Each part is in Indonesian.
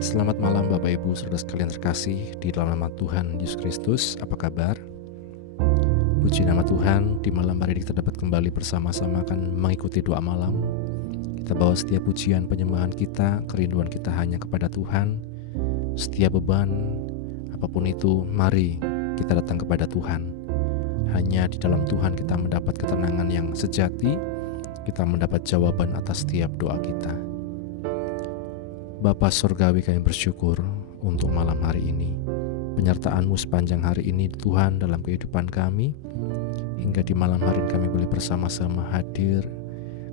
Selamat malam Bapak Ibu Saudara sekalian terkasih di dalam nama Tuhan Yesus Kristus. Apa kabar? Puji nama Tuhan, di malam hari ini kita dapat kembali bersama-sama akan mengikuti doa malam. Kita bawa setiap pujian penyembahan kita, kerinduan kita hanya kepada Tuhan. Setiap beban, apapun itu, mari kita datang kepada Tuhan. Hanya di dalam Tuhan kita mendapat ketenangan yang sejati, kita mendapat jawaban atas setiap doa kita. Bapa Surgawi, kami bersyukur untuk malam hari ini. Penyertaan-Mu sepanjang hari ini Tuhan dalam kehidupan kami, hingga di malam hari kami boleh bersama-sama hadir.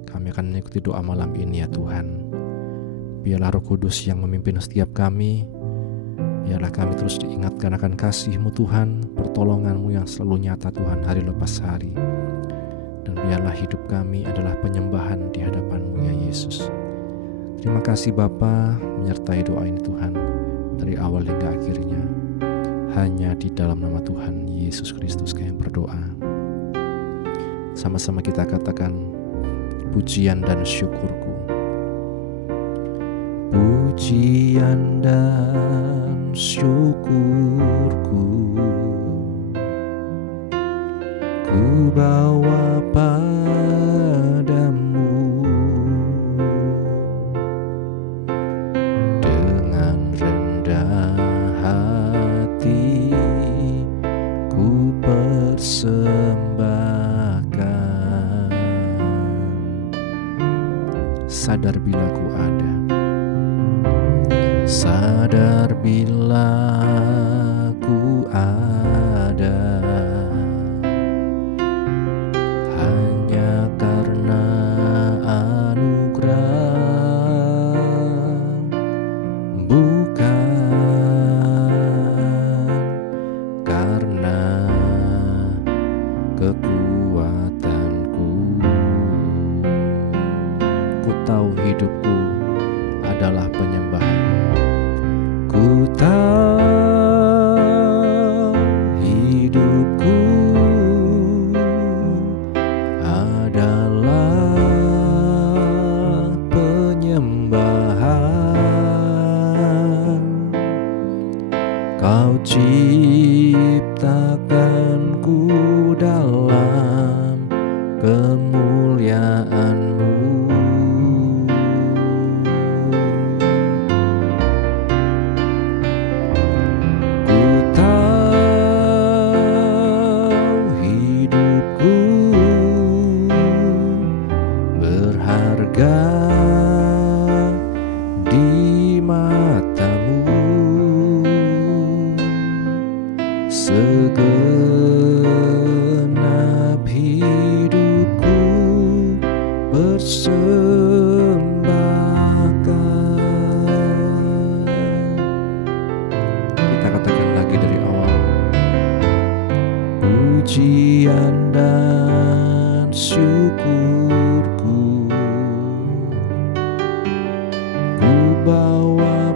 Kami akan mengikuti doa malam ini ya Tuhan. Biarlah Roh Kudus yang memimpin setiap kami. Biarlah kami terus diingatkan akan kasih-Mu Tuhan, pertolongan-Mu yang selalu nyata Tuhan hari lepas hari. Dan biarlah hidup kami adalah penyembahan di hadapan-Mu ya Yesus. Terima kasih Bapa menyertai doa ini Tuhan dari awal hingga akhirnya. Hanya di dalam nama Tuhan Yesus Kristus kami berdoa. Sama-sama kita katakan pujian dan syukurku. Pujian dan syukurku ku bawa padamu. Persembahkan, sadar bila ku ada, sadar bila ku ada, hanya karena anugerah, bukan karena kekuatanku. Ku tahu hidupku adalah penyembahan. Ku tahu hidupku adalah penyembahan. Kau ciptakanku dalam kemuliaan-Mu. Ku tahu hidupku berharga di mata-Mu. Segenap hidupku persembahkan. Kita katakan lagi dari awal. Pujian dan syukurku ku bawa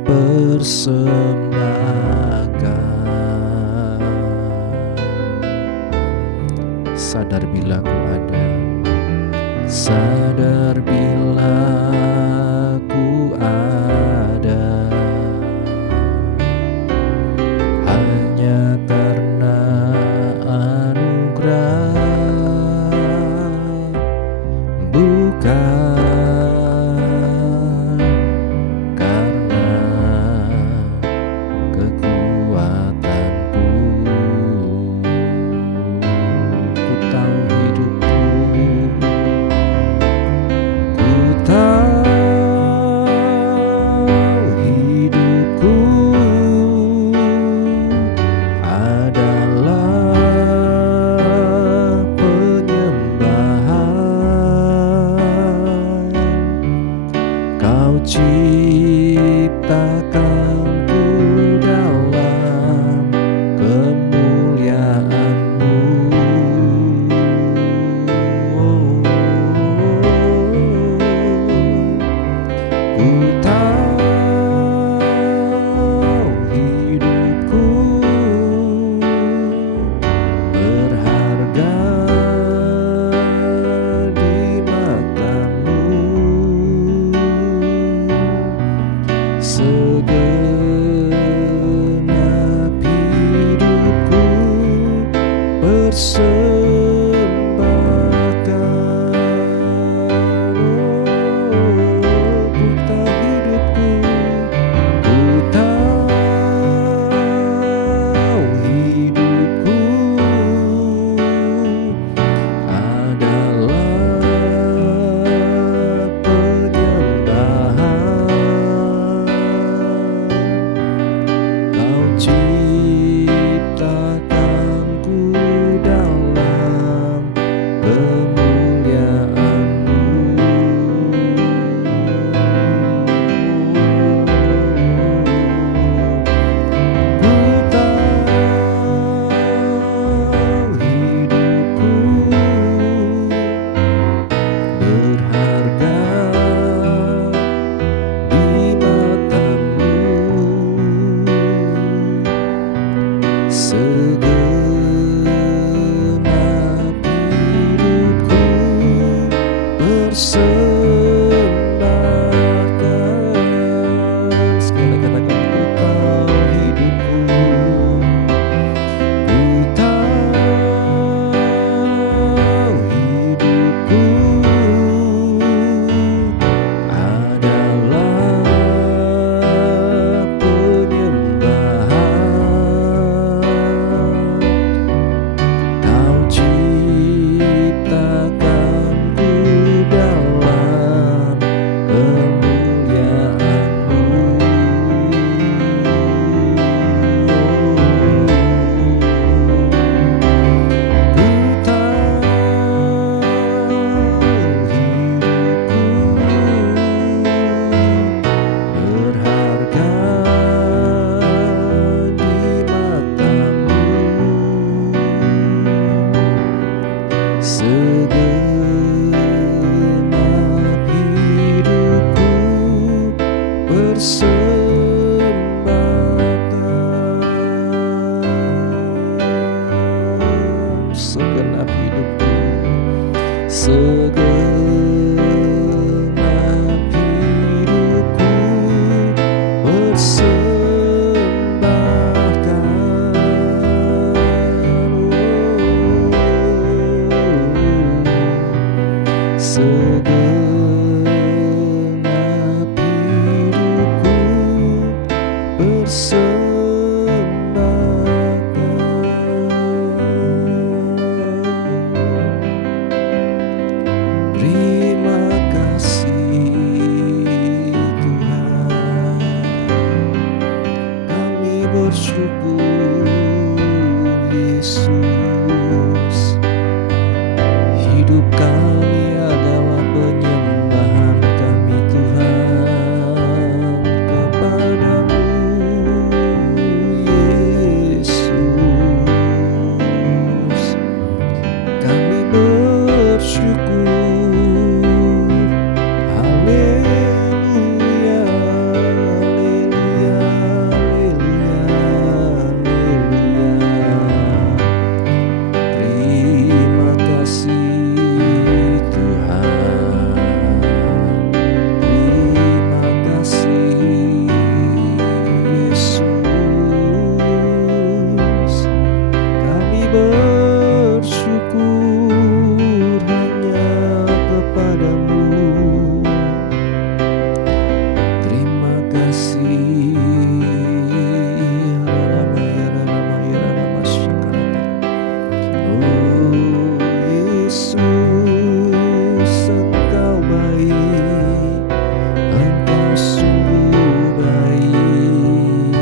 persembahkan. Sadar bila ku ada, sadar bila ku ada, hanya karena anugerah, bukan ku tahu bersyukur Yesus. Hidup kami adalah penyembahan kami Tuhan kepadamu Yesus. Kami bersyukur. Haleluya, haleluya, haleluya, haleluya. Terima kasih Tuhan. Terima kasih Yesus. Kami bersyukur hanya kepadamu. Terima kasih. Oh Yesus, Engkau baik, Engkau sungguh baik.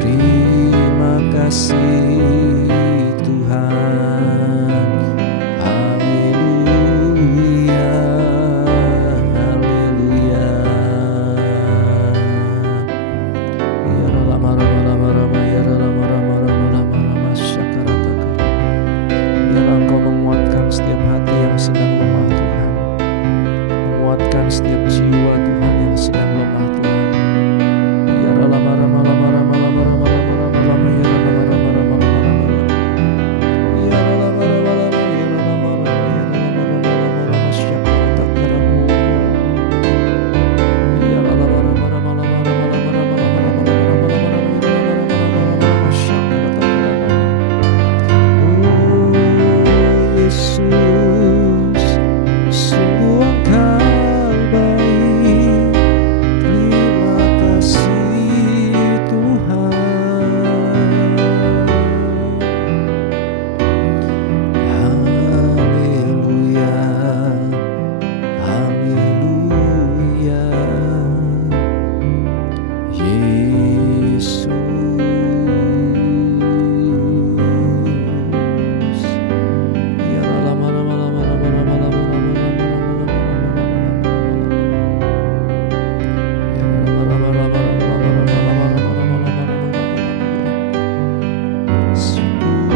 Terima kasih Tuhan. Haleluya, haleluya. Ya rama rama rama rama, ya rama rama rama rama rama syakaratakan. Biar Engkau menguatkan setiap hati yang sedang lemah Tuhan. Menguatkan setiap jiwa Tuhan yang sedang lemah Tuhan. Ya rama rama rama rama rama rama rama rama rama, ya rama rama rama rama rama. Ya rama rama rama, ya rama rama, ya rama rama rama rama syakaratakan. Ya rama rama rama rama rama rama rama rama rama rama rama rama rama syakaratakan. Oh Yesus, sungguh Engkau baik. Terima kasih Tuhan. Haleluya, haleluya. Yesus. Ya rama rama rama rama rama rama rama rama rama rama rama. Ya rama rama rama rama rama rama rama rama rama rama. Sungguh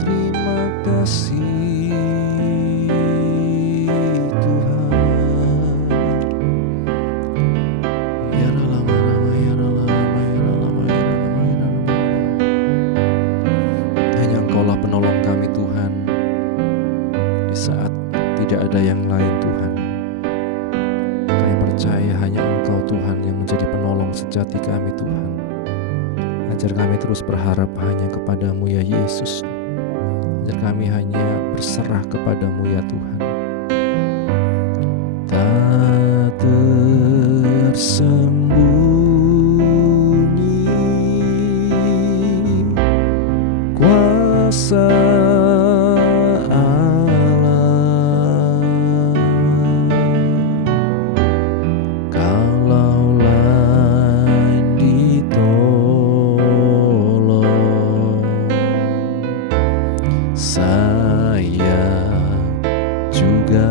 terima kasih Tuhan. Ya rama rama, ya rama rama, ya rama, ya rama, ya rama. Hanya Engkaulah penolong kami Tuhan di saat tidak ada yang lain Tuhan. Kami percaya hanya Engkau Tuhan yang menjadi penolong sejati kami Tuhan. Ajar kami terus berharap hanya kepadamu ya Yesus. Ajar kami hanya berserah kepadamu ya Tuhan. Tak tersembunyi kuasa Allah. Kalau lain ditolong, saya juga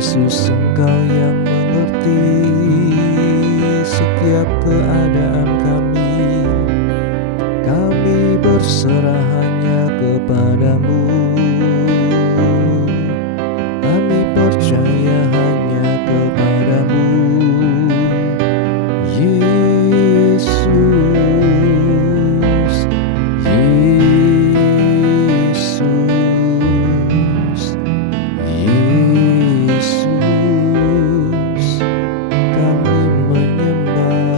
Yesus, Engkau yang mengerti setiap keadaan kami. Kami berserah hanya kepadamu. Kami percaya hanya kepadamu, Yesus, Yesus, Yesus. Kami menyembah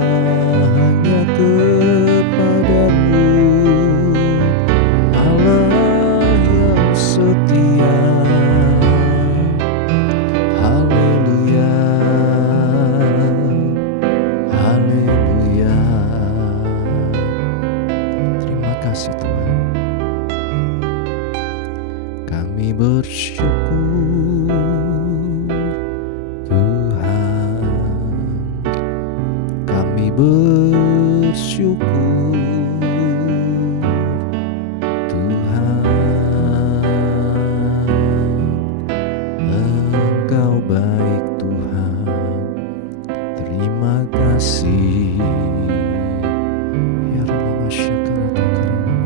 hanya kepadamu, Allah yang setia. Haleluya, haleluya. Terima kasih Tuhan. Kami bersyukur Tuhan, kami bersyukur Tuhan. Engkau baik Tuhan, terima kasih. Ya Rama Syakarata Karama.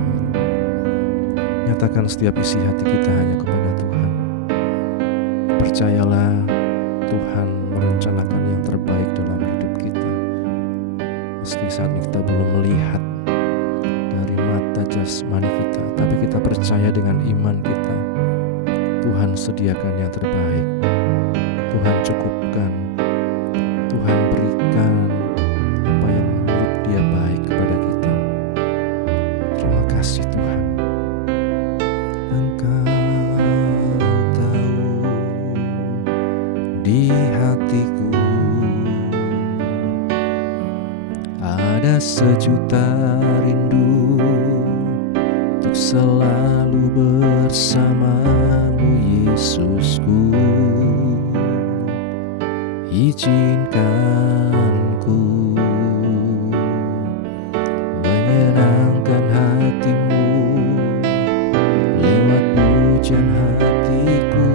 Nyatakan setiap isi hati kita hanya kepada Tuhan. Percayalah Tuhan merencanakan yang terbaik dalam hidup kita. Meski saat ini kita belum melihat dari mata jasmani kita, tapi kita percaya dengan iman kita, Tuhan sediakan yang terbaik. Tuhan cukupkan, Tuhan berikan apa yang menurut Dia baik kepada kita. Terima kasih Tuhan. Engkau tahu di hatiku ada sejuta rindu untuk selalu bersamamu, Yesusku. Izinkan ku menyenangkan hatimu lewat pujian hatiku.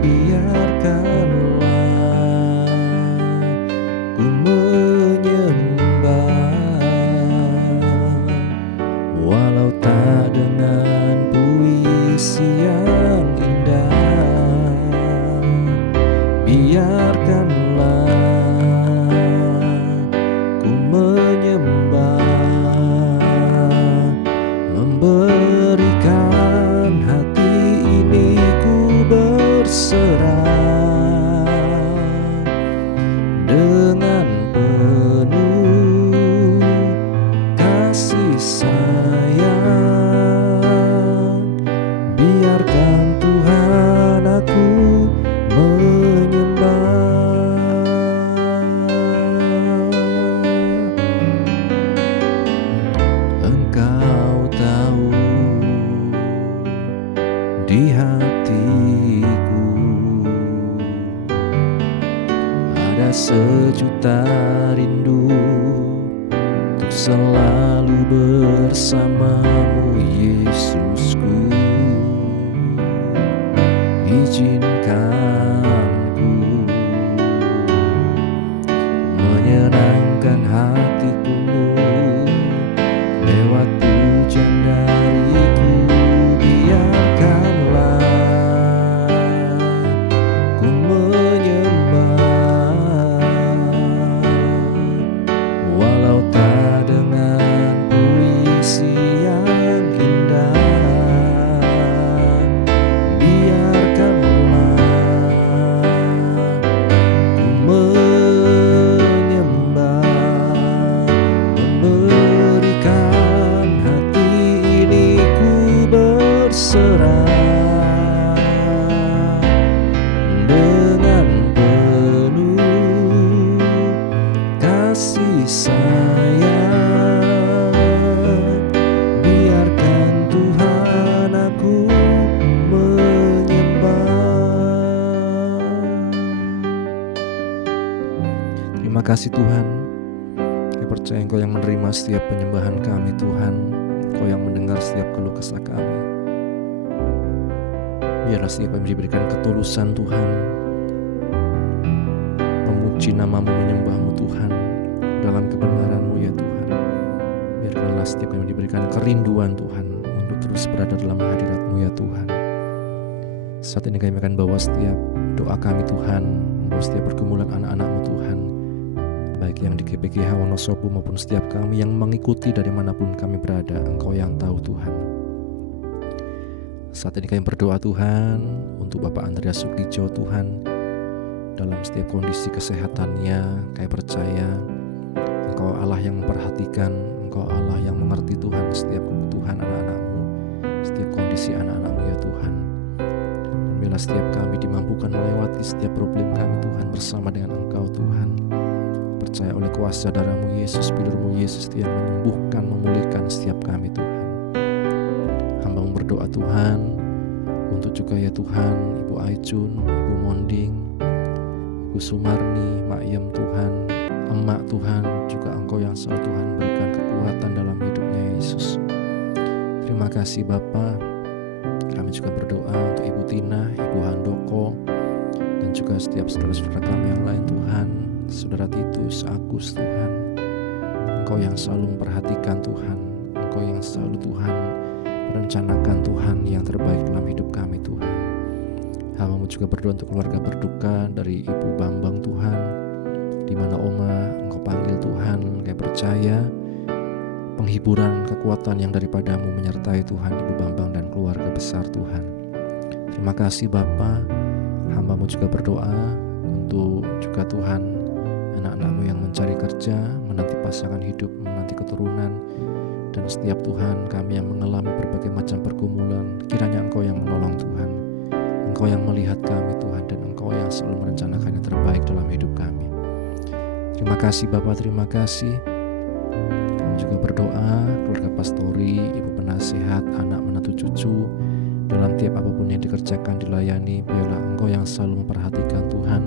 Biarkanlah ku menyembah walau tak dengan puisi yang indah. Biarkanlah ku menyembah, memberikan hati ini ku berserah dengan penuh kasih sayang. Biarkan Tuhan aku menyembah. Engkau tahu di hatiku ada sejuta rindu untuk selalu bersamamu, Yesusku. Izinkan ku menyenangkan hatiku lewat pujian dariku. Biarkanlah ku menyembah walau tak dengan puisi yang indah. Biarkanlah ku menyembah, memberikan hati ini ku berserah dengan penuh kasih sayang. Biarkan Tuhan aku menyembah. Terima kasih Tuhan. Kami percaya Engkau yang menerima setiap penyembahan kami Tuhan. Engkau yang mendengar setiap keluh kesah kami. Biarlah setiap kami diberikan ketulusan Tuhan, memuji nama-Mu, menyembah-Mu Tuhan dalam kebenaran-Mu ya Tuhan. Biarkanlah setiap kami diberikan kerinduan Tuhan untuk terus berada dalam hadirat-Mu ya Tuhan. Saat ini kami akan bawa setiap doa kami Tuhan, membawa setiap pergumulan anak-anak-Mu Tuhan, baik yang di GPGH Wonosobo maupun setiap kami yang mengikuti dari manapun kami berada. Engkau yang tahu Tuhan. Saat ini kami berdoa Tuhan untuk Bapak Andreas Sukijo Tuhan, dalam setiap kondisi kesehatannya. Kami percaya Engkau Allah yang memperhatikan, Engkau Allah yang mengerti Tuhan setiap kebutuhan anak-anak-Mu, setiap kondisi anak-anak-Mu ya Tuhan. Dan biarlah setiap kami dimampukan melewati setiap problem kami Tuhan bersama dengan Engkau Tuhan. Percaya oleh kuasa darah-Mu Yesus, pilur-Mu Yesus yang menyembuhkan, memulihkan setiap kami Tuhan. Hamba-Mu berdoa Tuhan untuk juga ya Tuhan Ibu Aicun, Ibu Monding, Ibu Sumarni, Mak Yem Tuhan, Emak Tuhan, juga Engkau yang selalu Tuhan berikan kekuatan dalam hidupnya Yesus. Terima kasih Bapa. Kami juga berdoa untuk Ibu Tina, Ibu Handoko, dan juga setiap saudara-saudara kami yang lain Tuhan, Saudara Titus, Agus Tuhan. Engkau yang selalu memperhatikan Tuhan, Engkau yang selalu Tuhan merencanakan Tuhan yang terbaik dalam hidup kami Tuhan. Hamba-Mu juga berdoa untuk keluarga berduka dari Ibu Bambang Tuhan, di mana Oma Engkau panggil Tuhan. Kami percaya penghiburan, kekuatan yang daripada-Mu menyertai Tuhan Ibu Bambang dan keluarga besar Tuhan. Terima kasih Bapa. Hamba-Mu juga berdoa untuk juga Tuhan anak-anak-Mu yang mencari kerja, menanti pasangan hidup, menanti keturunan, dan setiap Tuhan kami yang mengalami berbagai macam pergumulan. Kiranya Engkau yang menolong Tuhan, Engkau yang melihat kami Tuhan, dan Engkau yang selalu merencanakan yang terbaik dalam hidup kami. Terima kasih Bapa, terima kasih. Kami juga berdoa keluarga pastori, ibu penasihat, anak menantu cucu, dalam tiap apapun yang dikerjakan, dilayani, biarlah Engkau yang selalu memperhatikan Tuhan,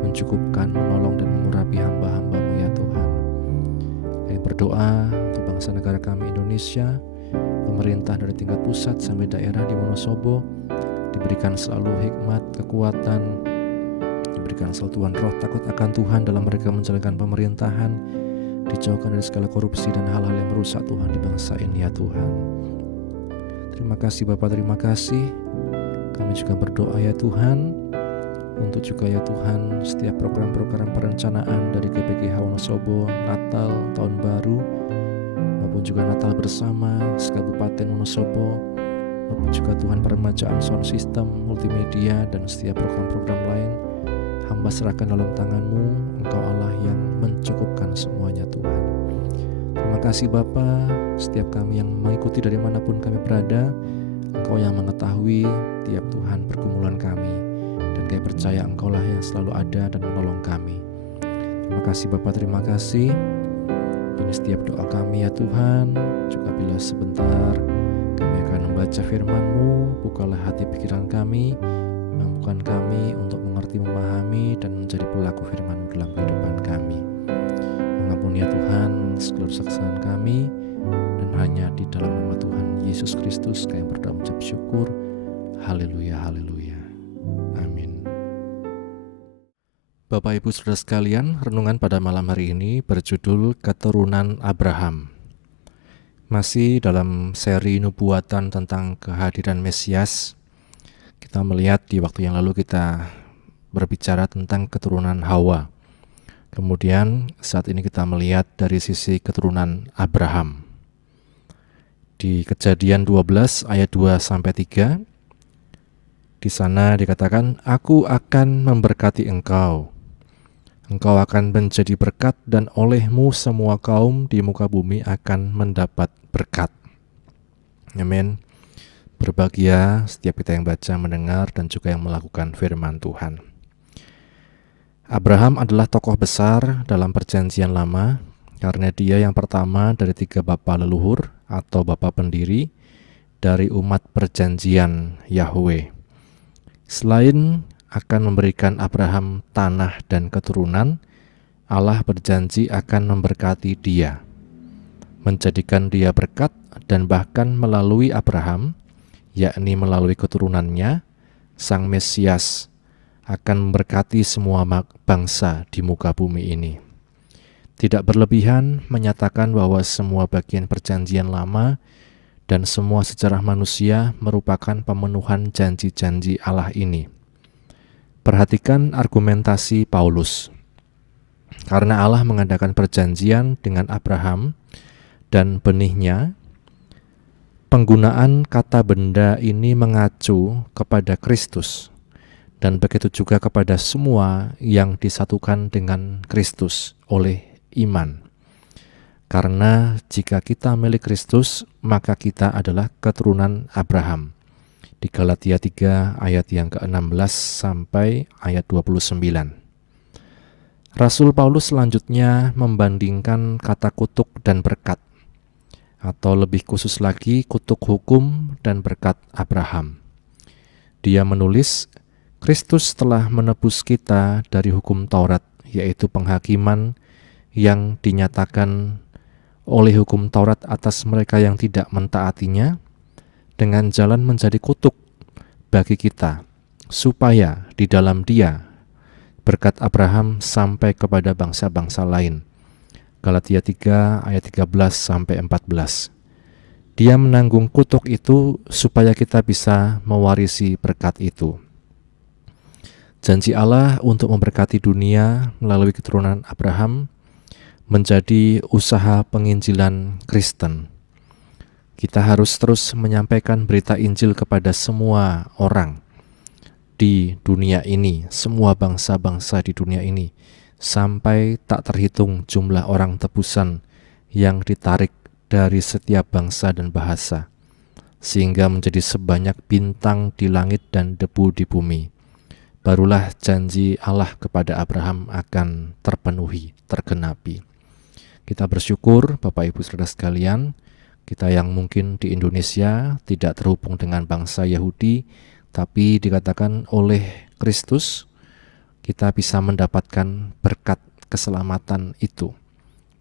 mencukupkan, menolong dan mengurapi hamba-hamba-Mu ya Tuhan. Kami berdoa untuk bangsa negara kami Indonesia, pemerintah dari tingkat pusat sampai daerah di Wonosobo, diberikan selalu hikmat, kekuatan, diberikan selalu Tuhan roh takut akan Tuhan dalam mereka menjalankan pemerintahan, dijauhkan dari segala korupsi dan hal-hal yang merusak Tuhan di bangsa ini ya Tuhan. Terima kasih Bapa, terima kasih. Kami juga berdoa ya Tuhan, untuk juga ya Tuhan setiap program-program perencanaan dari GPGH Wonosobo, Natal, Tahun Baru, maupun juga Natal bersama Kabupaten Wonosobo, maupun juga Tuhan peremajaan sound system, multimedia, dan setiap program-program lain. Hamba serahkan dalam tangan-Mu, Engkau Allah yang mencukupkan semuanya Tuhan. Terima kasih Bapa, setiap kami yang mengikuti dari manapun kami berada, Engkau yang mengetahui tiap Tuhan pergumulan kami, dan kami percaya Engkau lah yang selalu ada dan menolong kami. Terima kasih Bapa, terima kasih. Ini setiap doa kami ya Tuhan, juga bila sebentar kami akan membaca firman-Mu, bukalah hati pikiran kami, mampukan kami untuk mengerti, memahami, dan menjadi pelaku firman-Mu dalam kehidupan kami. Mengampuni ya Tuhan segala kesalahan kami, dan hanya di dalam nama Tuhan Yesus Kristus kami berdoa mengucap syukur. Haleluya, haleluya. Amin. Bapak Ibu Saudara sekalian, renungan pada malam hari ini berjudul Keturunan Abraham. Masih dalam seri nubuatan tentang kehadiran Mesias, kita melihat di waktu yang lalu kita berbicara tentang keturunan Hawa. Kemudian saat ini kita melihat dari sisi keturunan Abraham. Di Kejadian 12 ayat 2-3, di sana dikatakan, Aku akan memberkati engkau. Engkau akan menjadi berkat, dan olehmu semua kaum di muka bumi akan mendapat berkat. Amin. Berbahagia setiap kita yang baca, mendengar, dan juga yang melakukan firman Tuhan. Abraham adalah tokoh besar dalam perjanjian lama, karena dia yang pertama dari 3 bapa leluhur atau bapa pendiri dari umat perjanjian Yahweh. Selain akan memberikan Abraham tanah dan keturunan, Allah berjanji akan memberkati dia, menjadikan dia berkat, dan bahkan melalui Abraham, yakni melalui keturunannya, Sang Mesias akan memberkati semua bangsa di muka bumi ini. Tidak berlebihan menyatakan bahwa semua bagian perjanjian lama dan semua sejarah manusia merupakan pemenuhan janji-janji Allah ini. Perhatikan argumentasi Paulus. Karena Allah mengadakan perjanjian dengan Abraham dan benihnya, penggunaan kata benda ini mengacu kepada Kristus, dan begitu juga kepada semua yang disatukan dengan Kristus oleh iman. Karena jika kita milik Kristus, maka kita adalah keturunan Abraham. Di Galatia 3 ayat yang ke-16 sampai ayat 29. Rasul Paulus selanjutnya membandingkan kata kutuk dan berkat, atau lebih khusus lagi kutuk hukum dan berkat Abraham. Dia menulis, Kristus telah menebus kita dari hukum Taurat, yaitu penghakiman yang dinyatakan oleh hukum Taurat atas mereka yang tidak mentaatinya, dengan jalan menjadi kutuk bagi kita, supaya di dalam Dia berkat Abraham sampai kepada bangsa-bangsa lain. Galatia 3 ayat 13 sampai 14. Dia menanggung kutuk itu supaya kita bisa mewarisi berkat itu. Janji Allah untuk memberkati dunia melalui keturunan Abraham menjadi usaha penginjilan Kristen. Kita harus terus menyampaikan berita Injil kepada semua orang di dunia ini, semua bangsa-bangsa di dunia ini, sampai tak terhitung jumlah orang tebusan yang ditarik dari setiap bangsa dan bahasa, sehingga menjadi sebanyak bintang di langit dan debu di bumi. Barulah janji Allah kepada Abraham akan terpenuhi, tergenapi. Kita bersyukur Bapak Ibu Saudara sekalian, kita yang mungkin di Indonesia tidak terhubung dengan bangsa Yahudi, tapi dikatakan oleh Kristus kita bisa mendapatkan berkat keselamatan itu.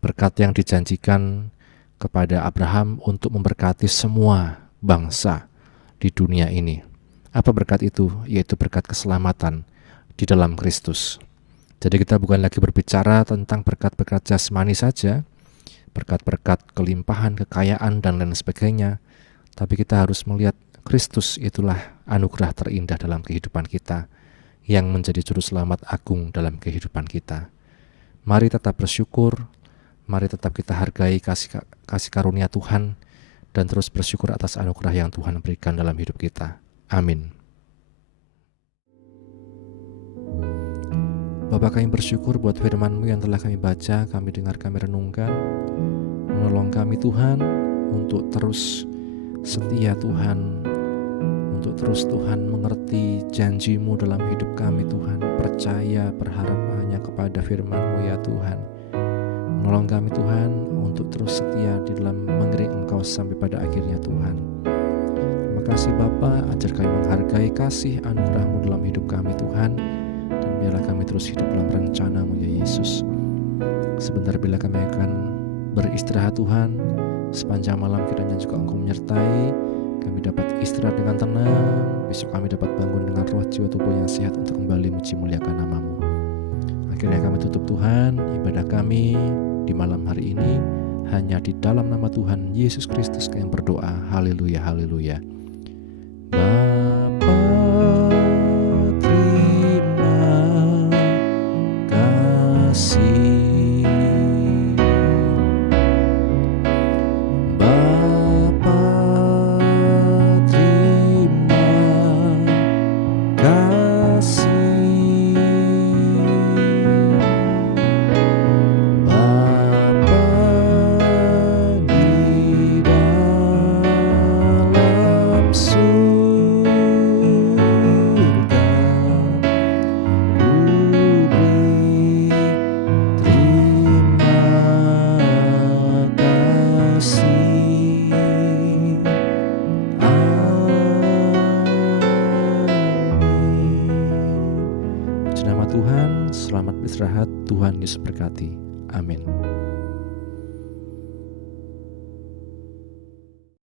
Berkat yang dijanjikan kepada Abraham untuk memberkati semua bangsa di dunia ini. Apa berkat itu? Yaitu berkat keselamatan di dalam Kristus. Jadi kita bukan lagi berbicara tentang berkat-berkat jasmani saja, berkat-berkat kelimpahan, kekayaan, dan lain sebagainya, tapi kita harus melihat Kristus itulah anugerah terindah dalam kehidupan kita, yang menjadi juru selamat agung dalam kehidupan kita. Mari tetap bersyukur, mari tetap kita hargai kasih karunia Tuhan, dan terus bersyukur atas anugerah yang Tuhan berikan dalam hidup kita. Amin. Bapa, kami bersyukur buat firman-Mu yang telah kami baca, kami dengar, kami renungkan. Menolong kami Tuhan untuk terus setia Tuhan, untuk terus Tuhan mengerti janji-Mu dalam hidup kami Tuhan, percaya, berharap hanya kepada firman-Mu ya Tuhan. Menolong kami Tuhan untuk terus setia di dalam mengiring Engkau sampai pada akhirnya Tuhan. Terima kasih Bapa, ajar kami menghargai kasih anugerah-Mu dalam hidup kami Tuhan, dan biarlah kami terus hidup dalam rencana-Mu ya Yesus. Sebentar bila kami akan beristirahat Tuhan, sepanjang malam kiranya juga Engkau menyertai, kami dapat istirahat dengan tenang, besok kami dapat bangun dengan roh jiwa tubuh yang sehat untuk kembali muji muliakan nama-Mu. Akhirnya kami tutup Tuhan ibadah kami di malam hari ini hanya di dalam nama Tuhan Yesus Kristus kami berdoa. Haleluya, haleluya. Bapa, terima kasih. Tuhan, selamat beristirahat. Tuhan Yesus berkati. Amin.